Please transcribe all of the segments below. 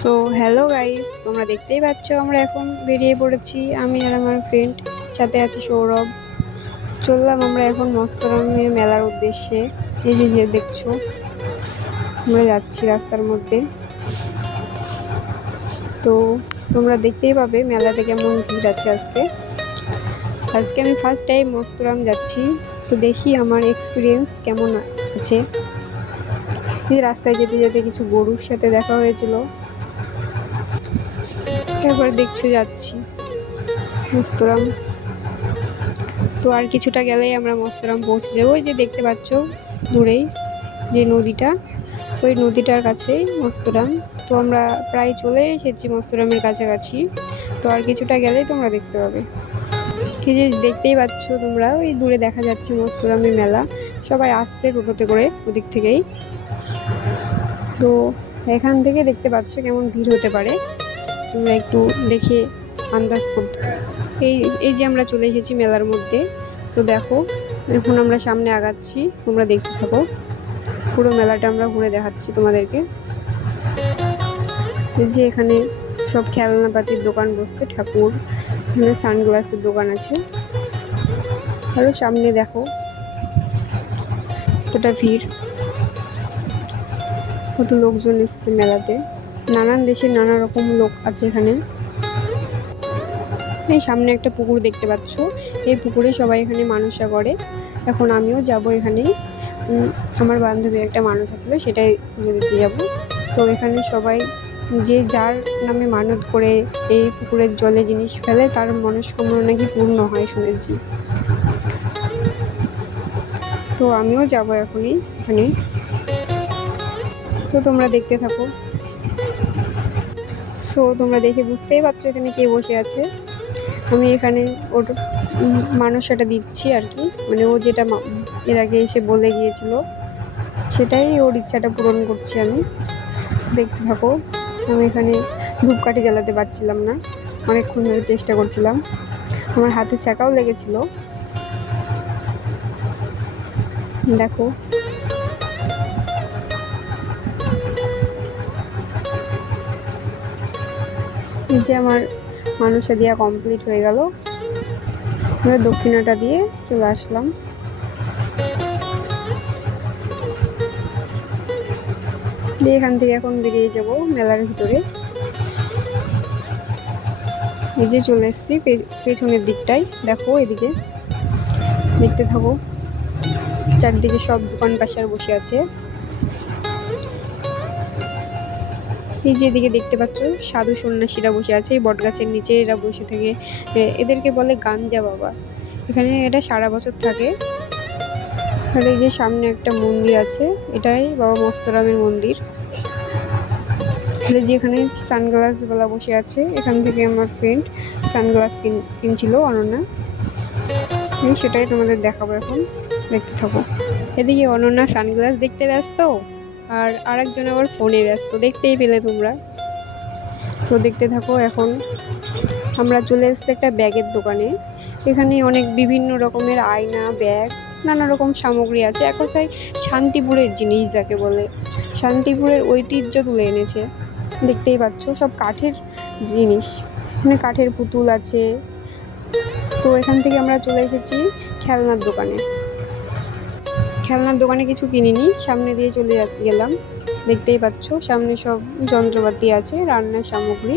So hello guys, তোমরা দেখতেই পাচ্ছ আমরা এখন বেরিয়ে পড়েছি। আমি আর আমার ফ্রেন্ড, সাথে আছে সৌরভ। চললাম আমরা এখন মস্তরামের মেলার উদ্দেশ্যে। এই যে যে দেখছো, আমরা যাচ্ছি রাস্তার মধ্যে। তো তোমরা দেখতেই পাবে মেলাতে কেমন ভিড় আছে আজকে। আমি ফার্স্ট টাইম মস্তরাম যাচ্ছি, তো দেখি আমার এক্সপিরিয়েন্স কেমন আছে। রাস্তায় যেতে যেতে কিছু গরুর সাথে দেখা হয়েছিল, এবার দেখছো যাচ্ছি মস্তরাম। তো আর কিছুটা গেলেই আমরা মস্তরাম পৌঁছে যাবো। ওই যে দেখতে পাচ্ছ দূরেই যে নদীটা, ওই নদীটার কাছেই মস্তরাম। তো আমরা প্রায় চলে এসেছি মস্তরামের কাছাকাছি। তো আর কিছুটা গেলেই তোমরা দেখতে পাবে। এই যে দেখতেই পাচ্ছ তোমরা, ওই দূরে দেখা যাচ্ছে মস্তরামের মেলা। সবাই আসছে টোটোতে করে ওদিক থেকেই। তো এখান থেকে দেখতে পাচ্ছ কেমন ভিড় হতে পারে, তোমরা একটু দেখে আন্দাজ করতে। এই যে আমরা চলে এসেছি মেলার মধ্যে। তো দেখো এখন আমরা সামনে আগাচ্ছি, তোমরা দেখতে থাকো। পুরো মেলাটা আমরা ঘুরে দেখাচ্ছি তোমাদেরকে। এই যে এখানে সব খেলনাপাতির দোকান বসছে, ঠাকুর, এখানে সানগ্লাসের দোকান আছে। আরো সামনে দেখো কতটা ভিড়, কত লোকজন এসছে মেলাতে। নানান দেশের নানা রকম লোক আছে এখানে। এই সামনে একটা পুকুর দেখতে পাচ্ছ, এই পুকুরে সবাই এখানে মানসা করে। এখন আমিও যাব এখানে। আমার বান্ধবীর একটা মানত আছিল, সেটাই পুজো দিতে যাব। তো এখানে সবাই যে যার নামে মানত করে এই পুকুরের জলে জিনিস ফেলে, তার মনস্কামনা নাকি পূর্ণ হয় শুনেছি। তো আমিও যাব এখনই এখানে। তো তোমরা দেখতে থাকো। সো তোমরা দেখে বুঝতেই পারছো এখানে কে বসে আছে। আমি এখানে ওর মানসাটা দিচ্ছি আর কি, মানে ও যেটা এর আগে এসে বলে গিয়েছিল, সেটাই ওর ইচ্ছাটা পূরণ করছি আমি। দেখতে থাকো। আমি এখানে ধূপকাঠি জ্বালাতে পারছিলাম না, অনেকক্ষণ ধরে চেষ্টা করছিলাম, আমার হাতে চাকাও লেগেছিল। দেখো এই যে আমার মানসা দেওয়া কমপ্লিট হয়ে গেল। আমরা দক্ষিণাটা দিয়ে চলে আসলাম। দিয়ে এখান থেকে এখন বেরিয়ে যাব মেলার ভিতরে। এই যে চলে এসেছি পেছনের দিকটাই, দেখো এদিকে দেখতে থাকো। চারদিকে সব দোকান পাশার বসে আছে। এই যে এদিকে দেখতে পাচ্ছ সাধু সন্ন্যাসীরা বসে আছে এই বটগাছের নিচে, এরা বসে থেকে, এদেরকে বলে গাঞ্জা বাবা। এখানে এটা সারা বছর থাকে। আর এই যে সামনে একটা মন্দির আছে, এটাই বাবা মস্তরামের মন্দির। যেখানে সানগ্লাস বেলা বসে আছে, এখান থেকে আমার ফ্রেন্ড সানগ্লাস কিনছিল, অনন্যা। সেটাই তোমাদের দেখাবো এখন, দেখতে থাকো। এদিকে অনন্যা সানগ্লাস দেখতে ব্যস্ত, আর আরেকজন আবার ফোনে ব্যস্ত, দেখতেই পেলে তোমরা। তো দেখতে থাকো। এখন আমরা চলে এসেছি একটা ব্যাগের দোকানে। এখানে অনেক বিভিন্ন রকমের আয়না, ব্যাগ, নানা রকম সামগ্রী আছে। এক কথায় শান্তিপুরের জিনিস যাকে বলে, শান্তিপুরের ঐতিহ্য তুলে এনেছে। দেখতেই পাচ্ছ সব কাঠের জিনিস, এখানে কাঠের পুতুল আছে। তো এখান থেকে আমরা চলে এসেছি খেলনার দোকানে। খেলনার দোকানে কিছু কিনিনি, সামনে দিয়ে চলে গেলাম। দেখতেই পাচ্ছ সামনে সব যন্ত্রপাতি আছে, রান্নার সামগ্রী।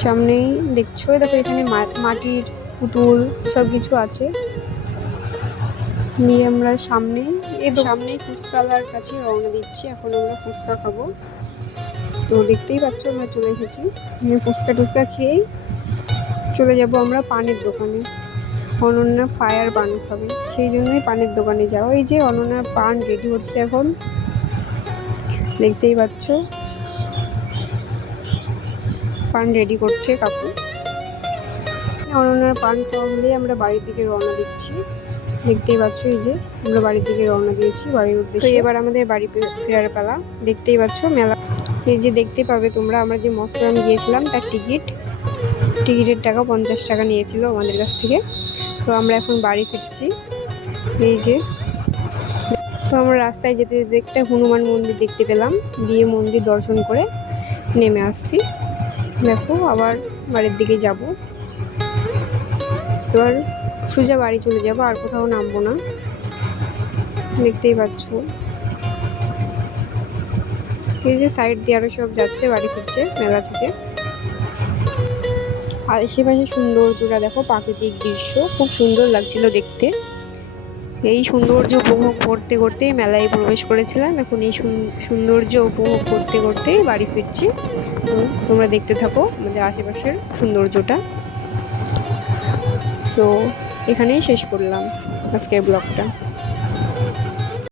সামনেই দেখছো, দেখো এখানে মাটির পুতুল সব কিছু আছে। নিয়ে আমরা সামনেই ফুচকালার কাছে রওনা দিচ্ছি। এখন আমরা ফুচকা খাবো। তো দেখতেই পাচ্ছ আমরা চলে এসেছি। ফুচকা টুচকা খেয়েই চলে যাব আমরা পানের দোকানে। অনন্যা ফায়ার পান খাবে, সেই জন্যই পানের দোকানে যাওয়া। এই যে অনন্যার পান রেডি হচ্ছে এখন, দেখতেই পাচ্ছ পান রেডি করছে কাকু। অনন্যার পান খাওয়া হলে আমরা বাড়ির দিকে রওনা দিচ্ছি। দেখতেই পাচ্ছ এই যে আমরা বাড়ির দিকে রওনা দিয়েছি, বাড়ির উদ্দেশ্যে। তো এবার আমাদের বাড়ি ফেরার পালা। দেখতেই পাচ্ছ মেলা। এই যে দেখতে পাবে তোমরা, আমরা যে মস্তরাম গিয়েছিলাম তার টিকিটের টাকা 50 টাকা নিয়েছিল আমাদের কাছ থেকে। তো আমরা এখন বাড়ি ফিরছি। এই যে, তো আমরা রাস্তায় যেতে যেতে একটা হনুমান মন্দির দেখতে পেলাম, দিয়ে মন্দির দর্শন করে নেমে আসছি। দেখো আবার বাড়ির দিকে যাব। এবার সোজা বাড়ি চলে যাব, আর কোথাও নামবো না। দেখতেই পাচ্ছ এই যে সাইড দিয়ে আরো সব যাচ্ছে, বাড়ি ফিরছে মেলা থেকে। আর আশেপাশে সৌন্দর্যটা দেখো, প্রাকৃতিক দৃশ্য খুব সুন্দর লাগছিল দেখতে। এই সৌন্দর্য উপভোগ করতে করতেই মেলায় প্রবেশ করেছিলাম। এখন এই সৌন্দর্য উপভোগ করতে করতেই বাড়ি ফিরছি। তো তোমরা দেখতে থাকো আমাদের আশেপাশের সৌন্দর্যটা। সো এখানেই শেষ করলাম আজকের ব্লগটা।